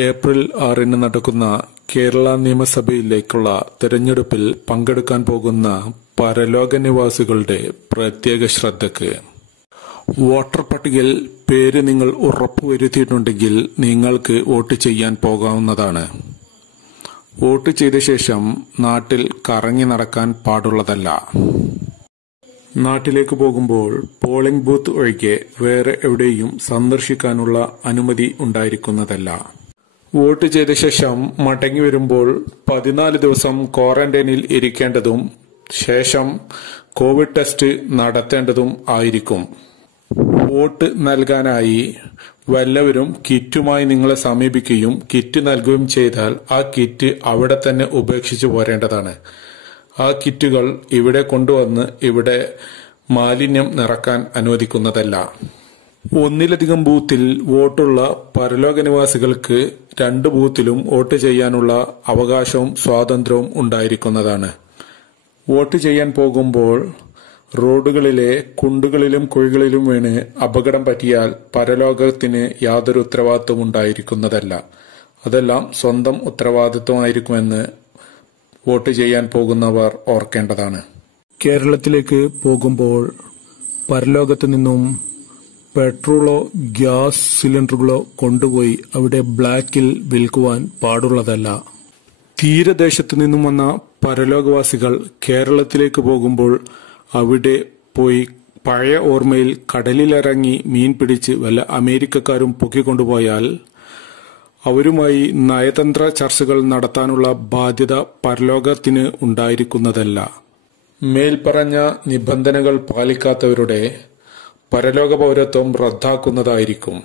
April 6-ന് നടക്കുന്ന കേരള നിയമസഭയിലേക്കുള്ള തെരഞ്ഞെടുപ്പിൽ പങ്കെടുക്കാൻ പോകുന്ന പരലോക നിവാസികളുടെ പ്രത്യേക ശ്രദ്ധയ്ക്ക്. വോട്ടർ പട്ടികയിൽ പേര് നിങ്ങൾ ഉറപ്പുവരുത്തിയിട്ടുണ്ടെങ്കിൽ നിങ്ങൾക്ക് വോട്ട് ചെയ്യാൻ പോകാവുന്നതാണ്. വോട്ട് ചെയ്ത ശേഷം നാട്ടിൽ കറങ്ങി നടക്കാൻ പാടുള്ളതല്ല. നാട്ടിലേക്ക് പോകുമ്പോൾ പോളിംഗ് ബൂത്ത് ഒഴികെ വേറെ എവിടെയും സന്ദർശിക്കാനുള്ള അനുമതി ഉണ്ടായിരിക്കുന്നതല്ല. വോട്ട് ചെയ്ത ശേഷം മടങ്ങി വരുമ്പോൾ 14 ദിവസം ക്വാറന്റൈനിൽ ഇരിക്കേണ്ടതും ശേഷം കോവിഡ് ടെസ്റ്റ് നടത്തേണ്ടതും ആയിരിക്കും. വോട്ട് നൽകാനായി വല്ലവരും കിറ്റുമായി നിങ്ങളെ സമീപിക്കുകയും കിറ്റ് നൽകുകയും ചെയ്താൽ ആ കിറ്റ് അവിടെ തന്നെ ഉപേക്ഷിച്ചു പോരേണ്ടതാണ്. ആ കിറ്റുകൾ ഇവിടെ കൊണ്ടുവന്ന് ഇവിടെ മാലിന്യം നിറക്കാൻ അനുവദിക്കുന്നതല്ല. ഒന്നിലധികം ബൂത്തിൽ വോട്ടുള്ള പരലോക നിവാസികൾക്ക് 2 ബൂത്തിലും വോട്ട് ചെയ്യാനുള്ള അവകാശവും സ്വാതന്ത്ര്യവും ഉണ്ടായിരിക്കുന്നതാണ്. വോട്ട് ചെയ്യാൻ പോകുമ്പോൾ റോഡുകളിലെ കുണ്ടുകളിലും കുഴികളിലും വീണ് അപകടം പറ്റിയാൽ പരലോകത്തിന് യാതൊരു ഉത്തരവാദിത്വവും ഉണ്ടായിരിക്കുന്നതല്ല. അതെല്ലാം സ്വന്തം ഉത്തരവാദിത്വമായിരിക്കുമെന്ന് വോട്ട് ചെയ്യാൻ പോകുന്നവർ ഓർക്കേണ്ടതാണ്. കേരളത്തിലേക്ക് പോകുമ്പോൾ പരലോകത്ത് നിന്നും പെട്രോളോ ഗ്യാസ് സിലിണ്ടറുകളോ കൊണ്ടുപോയി അവിടെ ബ്ലാക്കിൽ വിൽക്കുവാൻ പാടുള്ളതല്ല. തീരദേശത്തു നിന്നും വന്ന പരലോകവാസികൾ കേരളത്തിലേക്ക് പോകുമ്പോൾ അവിടെ പോയി പഴയ ഓർമ്മയിൽ കടലിലിറങ്ങി മീൻ പിടിച്ച് വല്ല അമേരിക്കക്കാരും പൊക്കിക്കൊണ്ടുപോയാൽ അവരുമായി നയതന്ത്ര ചർച്ചകൾ നടത്താനുള്ള ബാധ്യത പരലോകത്തിന് ഉണ്ടായിരിക്കുന്നതല്ല. മേൽപ്പറഞ്ഞ നിബന്ധനകൾ പാലിക്കാത്തവരുടെ പരലോക പൗരത്വം റദ്ദാക്കുന്നതായിരിക്കും.